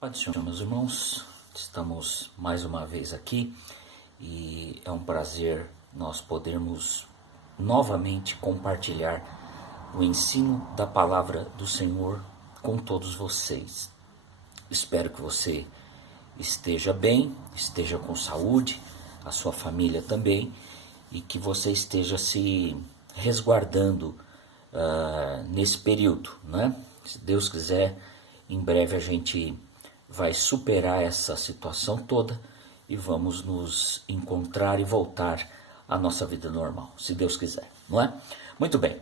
Pai do Senhor, meus irmãos, estamos mais uma vez aqui e é um prazer nós podermos novamente compartilhar o ensino da palavra do Senhor com todos vocês. Espero que você esteja bem, esteja com saúde, a sua família também, e que você esteja se resguardando nesse período, né? Se Deus quiser, em breve a gente vai superar essa situação toda e vamos nos encontrar e voltar à nossa vida normal, se Deus quiser, não é? Muito bem,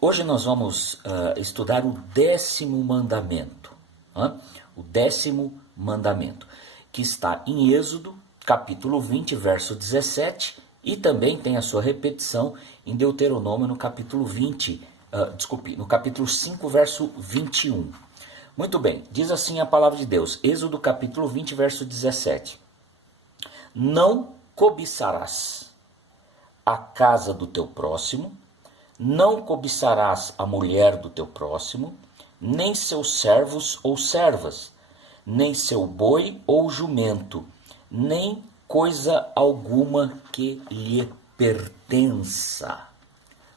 hoje nós vamos estudar o 10º mandamento, o 10º mandamento, que está em Êxodo, capítulo 20, verso 17, e também tem a sua repetição em Deuteronômio, no capítulo 5, verso 21. Muito bem, diz assim a palavra de Deus, Êxodo capítulo 20, verso 17. Não cobiçarás a casa do teu próximo, não cobiçarás a mulher do teu próximo, nem seus servos ou servas, nem seu boi ou jumento, nem coisa alguma que lhe pertença.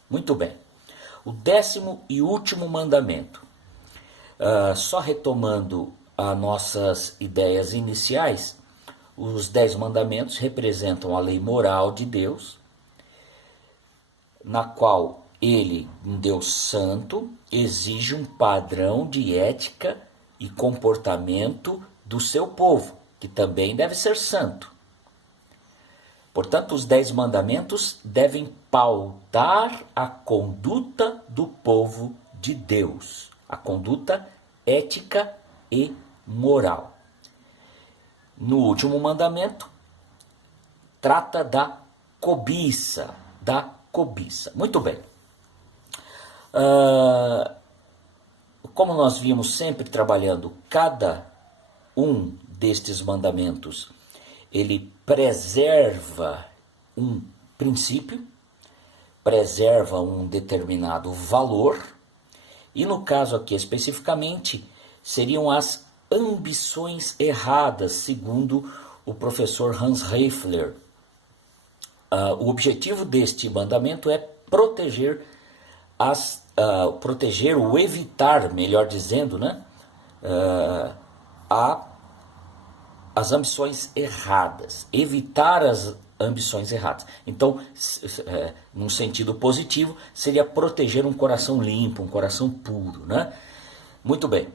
Muito bem, o 10º e último mandamento. Só retomando as nossas ideias iniciais, os 10 mandamentos representam a lei moral de Deus, na qual ele, um Deus santo, exige um padrão de ética e comportamento do seu povo, que também deve ser santo. Portanto, os 10 mandamentos devem pautar a conduta do povo de Deus, a conduta ética e moral. No último mandamento, trata da cobiça, Muito bem. Como nós vimos sempre trabalhando, cada um destes mandamentos, ele preserva um princípio, preserva um determinado valor, e no caso aqui especificamente, seriam as ambições erradas, segundo o professor Hans Reifler. O objetivo deste mandamento é proteger ou evitar, melhor dizendo, né, as ambições erradas, evitar as ambições erradas. Então, num sentido positivo, seria proteger um coração limpo, um coração puro, né? Muito bem.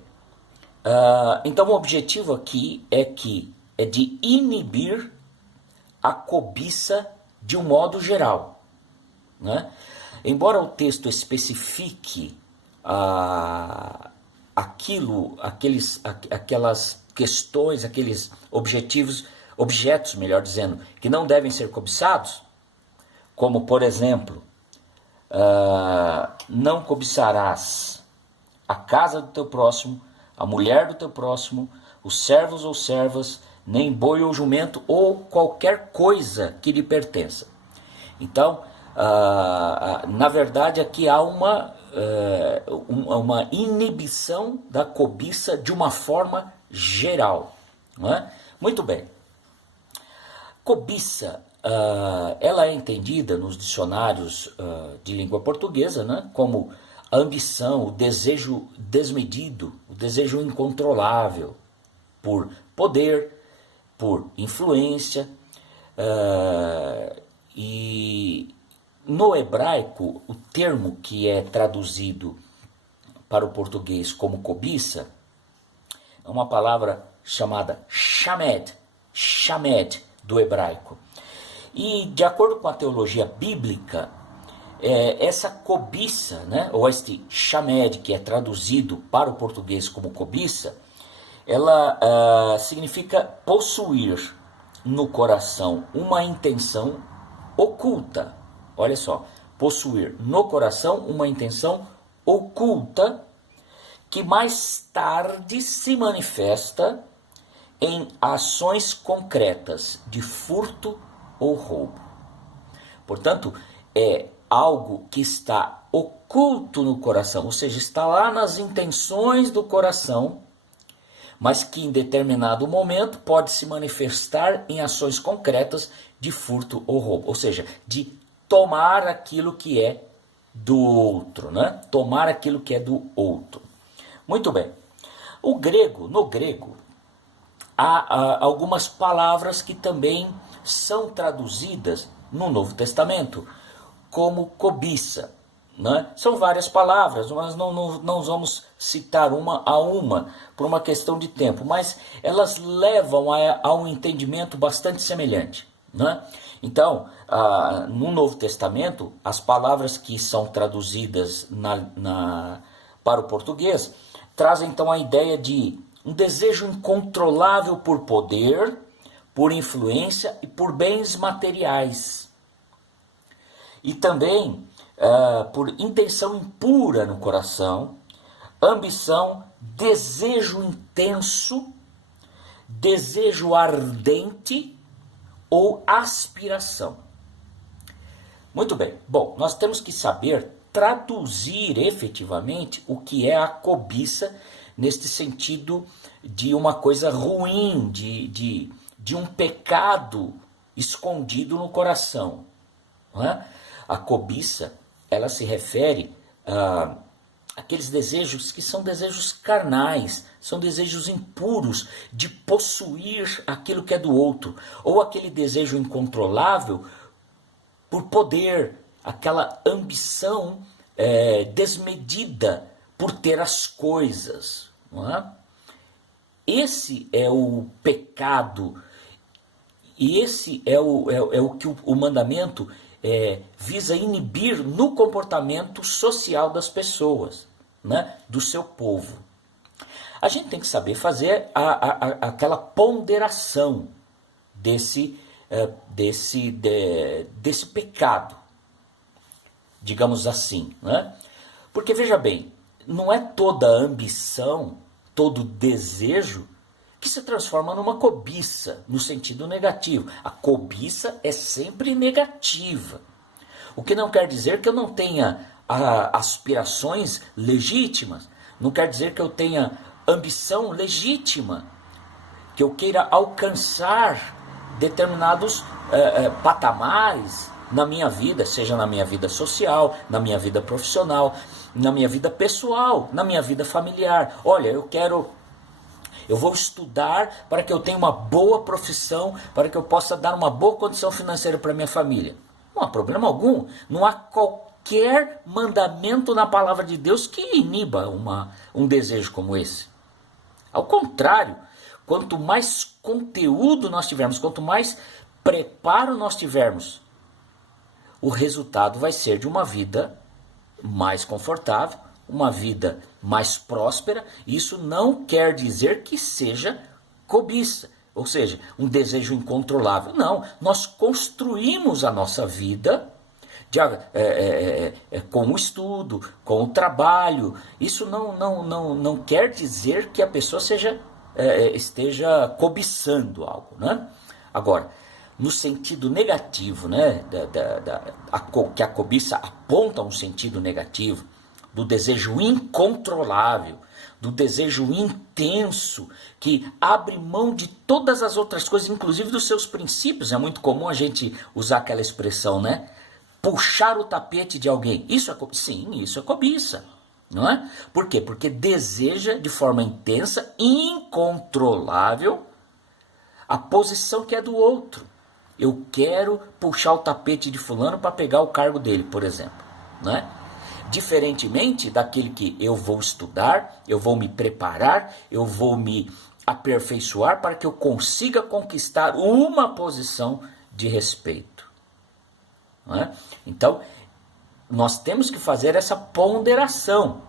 Então, o objetivo aqui é de inibir a cobiça de um modo geral, né? Embora o texto especifique aquelas questões, aqueles objetos, melhor dizendo, que não devem ser cobiçados, como, por exemplo, não cobiçarás a casa do teu próximo, a mulher do teu próximo, os servos ou servas, nem boi ou jumento, ou qualquer coisa que lhe pertença. Então, na verdade, aqui há uma inibição da cobiça de uma forma geral, não é? Muito bem. Cobiça, ela é entendida nos dicionários de língua portuguesa, né, como a ambição, o desejo desmedido, o desejo incontrolável por poder, por influência, e no hebraico, o termo que é traduzido para o português como cobiça é uma palavra chamada shamed do hebraico. E de acordo com a teologia bíblica, essa cobiça, né, ou este shamed, que é traduzido para o português como cobiça, ela significa possuir no coração uma intenção oculta. Olha só, possuir no coração uma intenção oculta que mais tarde se manifesta em ações concretas de furto ou roubo. Portanto, é algo que está oculto no coração, ou seja, está lá nas intenções do coração, mas que em determinado momento pode se manifestar em ações concretas de furto ou roubo, ou seja, de tomar aquilo que é do outro, né? Tomar aquilo que é do outro. Muito bem. No grego, há algumas palavras que também são traduzidas no Novo Testamento como cobiça. Né? São várias palavras, mas não vamos citar uma a uma por uma questão de tempo, mas elas levam a um entendimento bastante semelhante. Né? Então, no Novo Testamento, as palavras que são traduzidas para o português trazem então a ideia de um desejo incontrolável por poder, por influência e por bens materiais. E também por intenção impura no coração, ambição, desejo intenso, desejo ardente ou aspiração. Muito bem. Bom, nós temos que saber traduzir efetivamente o que é a cobiça neste sentido de uma coisa ruim, de um pecado escondido no coração. Não é? A cobiça, ela se refere àqueles desejos que são desejos carnais, são desejos impuros de possuir aquilo que é do outro, ou aquele desejo incontrolável por poder, aquela ambição desmedida por ter as coisas. Não é? Esse é o pecado, e esse é o que o mandamento visa inibir no comportamento social das pessoas, né? Do seu povo. A gente tem que saber fazer aquela ponderação desse pecado, digamos assim, né? Porque veja bem, não é toda ambição, todo desejo que se transforma numa cobiça, no sentido negativo. A cobiça é sempre negativa. O que não quer dizer que eu não tenha aspirações legítimas, não quer dizer que eu tenha ambição legítima, que eu queira alcançar determinados patamares na minha vida, seja na minha vida social, na minha vida profissional, na minha vida pessoal, na minha vida familiar. Olha, eu vou estudar para que eu tenha uma boa profissão, para que eu possa dar uma boa condição financeira para minha família. Não há problema algum. Não há qualquer mandamento na palavra de Deus que iniba um desejo como esse. Ao contrário, quanto mais conteúdo nós tivermos, quanto mais preparo nós tivermos, o resultado vai ser de uma vida mais confortável, uma vida mais próspera. Isso não quer dizer que seja cobiça, ou seja, um desejo incontrolável. Não, nós construímos a nossa vida com o estudo, com o trabalho. Isso não quer dizer que a pessoa esteja cobiçando algo, né? Agora, no sentido negativo, né, que a cobiça aponta um sentido negativo, do desejo incontrolável, do desejo intenso, que abre mão de todas as outras coisas, inclusive dos seus princípios. É muito comum a gente usar aquela expressão, né? Puxar o tapete de alguém. Isso é cobiça? Sim, isso é cobiça. Não é? Por quê? Porque deseja de forma intensa, incontrolável, a posição que é do outro. Eu quero puxar o tapete de fulano para pegar o cargo dele, por exemplo. Não é? Diferentemente daquele que eu vou estudar, eu vou me preparar, eu vou me aperfeiçoar para que eu consiga conquistar uma posição de respeito. Não é? Então, nós temos que fazer essa ponderação,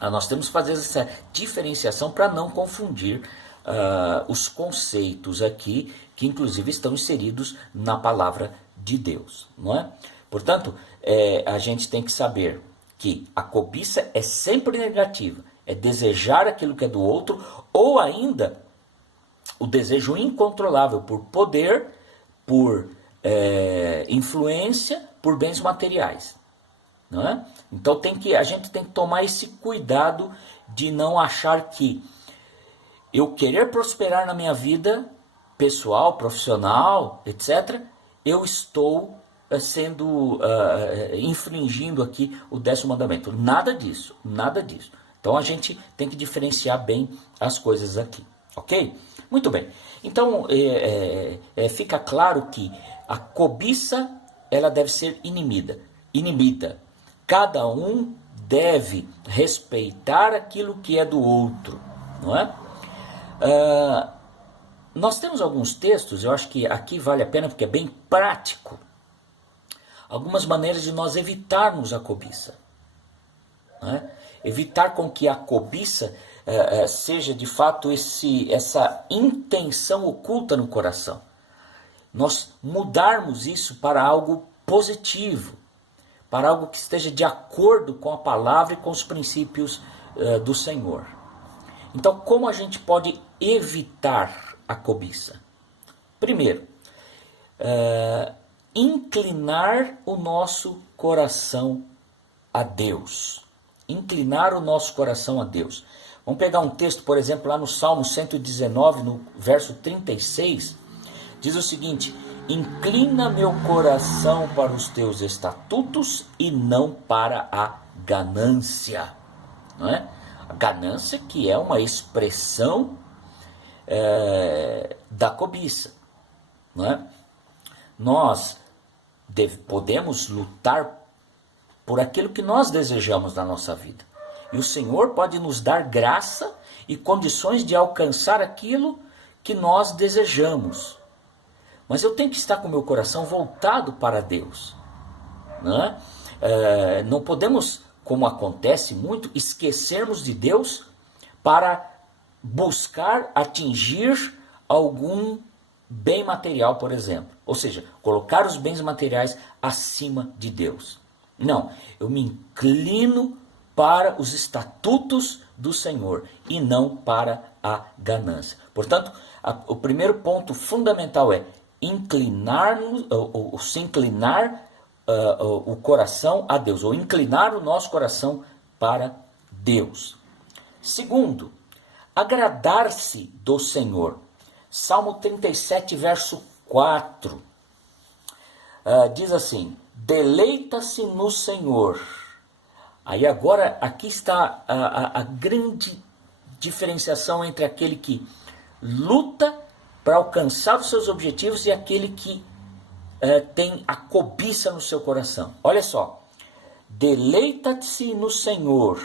nós temos que fazer essa diferenciação para não confundir os conceitos aqui, que inclusive estão inseridos na palavra de Deus. Não é? Portanto, a gente tem que saber que a cobiça é sempre negativa, é desejar aquilo que é do outro, ou ainda o desejo incontrolável por poder, por influência, por bens materiais. Não é? Então a gente tem que tomar esse cuidado de não achar que eu querer prosperar na minha vida pessoal, profissional, etc., eu estou infringindo aqui o 10º mandamento. Nada disso, nada disso. Então a gente tem que diferenciar bem as coisas aqui, ok? Muito bem. Então fica claro que a cobiça ela deve ser inibida. Cada um deve respeitar aquilo que é do outro, não é? Nós temos alguns textos, eu acho que aqui vale a pena porque é bem prático, algumas maneiras de nós evitarmos a cobiça, não é? Evitar com que a cobiça seja de fato essa intenção oculta no coração. Nós mudarmos isso para algo positivo, para algo que esteja de acordo com a palavra e com os princípios do Senhor. Então, como a gente pode evitar a cobiça? Primeiro, inclinar o nosso coração a Deus. Inclinar o nosso coração a Deus. Vamos pegar um texto, por exemplo, lá no Salmo 119, no verso 36, diz o seguinte: inclina meu coração para os teus estatutos e não para a ganância. Não é? A ganância que é uma expressão da cobiça. Não é? Nós podemos lutar por aquilo que nós desejamos na nossa vida. E o Senhor pode nos dar graça e condições de alcançar aquilo que nós desejamos. Mas eu tenho que estar com o meu coração voltado para Deus. Não podemos, como acontece muito, esquecermos de Deus para buscar atingir algum bem material, por exemplo. Ou seja, colocar os bens materiais acima de Deus. Não, eu me inclino para os estatutos do Senhor e não para a ganância. Portanto, o primeiro ponto fundamental é se inclinar o coração a Deus, ou inclinar o nosso coração para Deus. Segundo, agradar-se do Senhor. Salmo 37, verso 4, diz assim: deleita-se no Senhor. Aí agora, aqui está a grande diferenciação entre aquele que luta para alcançar os seus objetivos e aquele que tem a cobiça no seu coração. Olha só, deleita-se no Senhor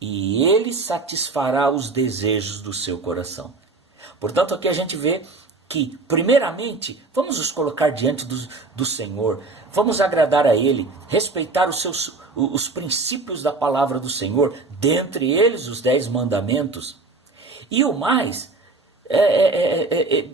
e Ele satisfará os desejos do seu coração. Portanto, aqui a gente vê que, primeiramente, vamos nos colocar diante do Senhor, vamos agradar a Ele, respeitar os princípios da palavra do Senhor, dentre eles os 10 mandamentos. E o mais,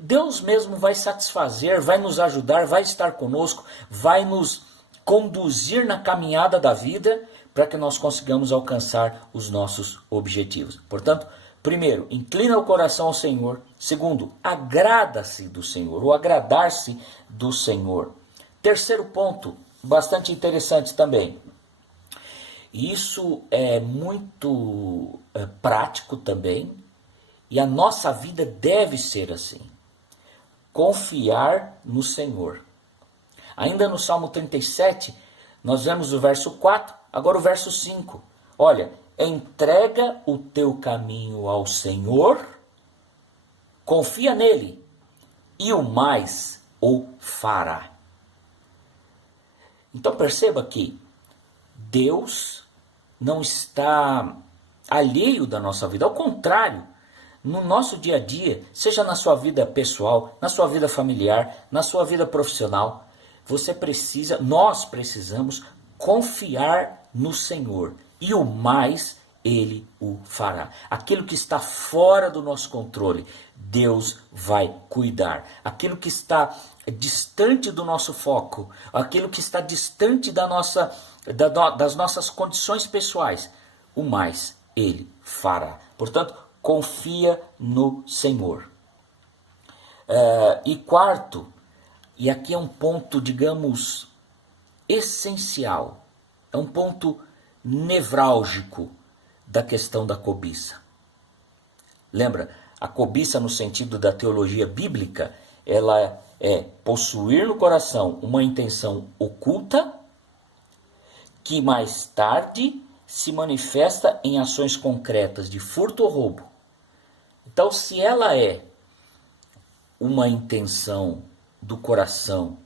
Deus mesmo vai satisfazer, vai nos ajudar, vai estar conosco, vai nos conduzir na caminhada da vida para que nós consigamos alcançar os nossos objetivos. Portanto, primeiro, inclina o coração ao Senhor. Segundo, agrada-se do Senhor, ou agradar-se do Senhor. Terceiro ponto, bastante interessante também. Isso é muito prático também, e a nossa vida deve ser assim. Confiar no Senhor. Ainda no Salmo 37, nós vemos o verso 4, agora o verso 5. Olha, entrega o teu caminho ao Senhor, confia nele, e o mais o fará. Então perceba que Deus não está alheio da nossa vida, ao contrário, no nosso dia a dia, seja na sua vida pessoal, na sua vida familiar, na sua vida profissional, nós precisamos confiar no Senhor, e o mais Ele o fará. Aquilo que está fora do nosso controle, Deus vai cuidar. Aquilo que está distante do nosso foco, aquilo que está distante das nossas condições pessoais, o mais Ele fará. Portanto, confia no Senhor. E quarto, e aqui é um ponto, digamos, essencial, é um ponto nevrálgico da questão da cobiça. Lembra, A cobiça, no sentido da teologia bíblica, ela é possuir no coração uma intenção oculta que mais tarde se manifesta em ações concretas de furto ou roubo. Então, se ela é uma intenção do coração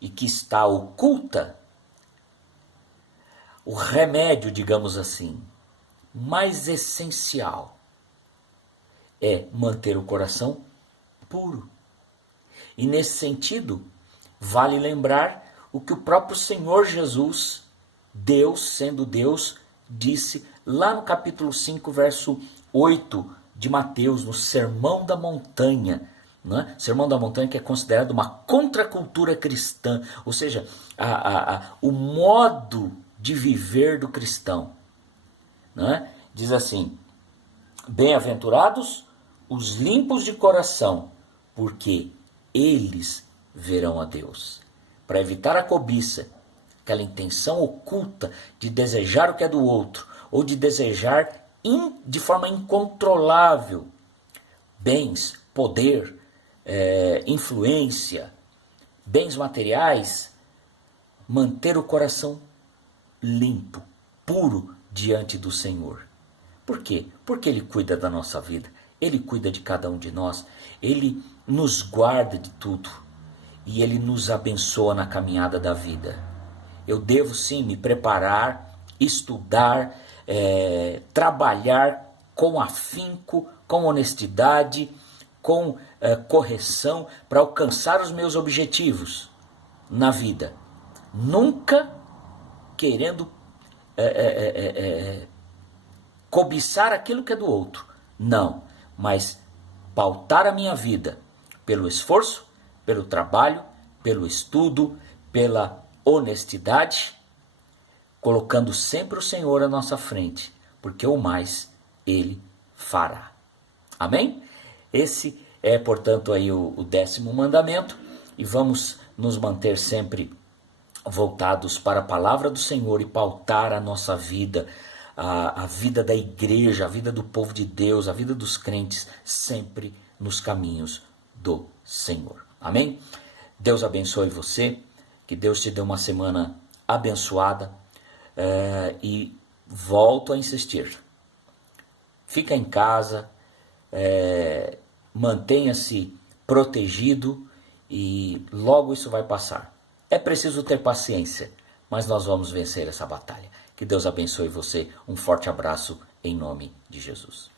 e que está oculta, o remédio, digamos assim, mais essencial é manter o coração puro. E nesse sentido, vale lembrar o que o próprio Senhor Jesus, Deus sendo Deus, disse lá no capítulo 5, verso 8 de Mateus, no Sermão da Montanha. Né? Sermão da Montanha, que é considerado uma contracultura cristã, ou seja, o modo de viver do cristão. Né? Diz assim: bem-aventurados os limpos de coração, porque eles verão a Deus. Para evitar a cobiça, aquela intenção oculta de desejar o que é do outro, ou de desejar de forma incontrolável bens, poder, influência, bens materiais, manter o coração limpo, puro diante do Senhor. Por quê? Porque Ele cuida da nossa vida, Ele cuida de cada um de nós, Ele nos guarda de tudo e Ele nos abençoa na caminhada da vida. Eu devo sim me preparar, estudar, trabalhar com afinco, com honestidade, com correção para alcançar os meus objetivos na vida. Nunca querendo cobiçar aquilo que é do outro. Não, mas pautar a minha vida pelo esforço, pelo trabalho, pelo estudo, pela honestidade, colocando sempre o Senhor à nossa frente, porque o mais Ele fará. Amém? Esse é, portanto, aí o 10º mandamento, e vamos nos manter sempre voltados para a palavra do Senhor e pautar a nossa vida, a vida da igreja, a vida do povo de Deus, a vida dos crentes, sempre nos caminhos do Senhor. Amém? Deus abençoe você, que Deus te dê uma semana abençoada, e volto a insistir. Fica em casa, mantenha-se protegido e logo isso vai passar. É preciso ter paciência, mas nós vamos vencer essa batalha. Que Deus abençoe você. Um forte abraço em nome de Jesus.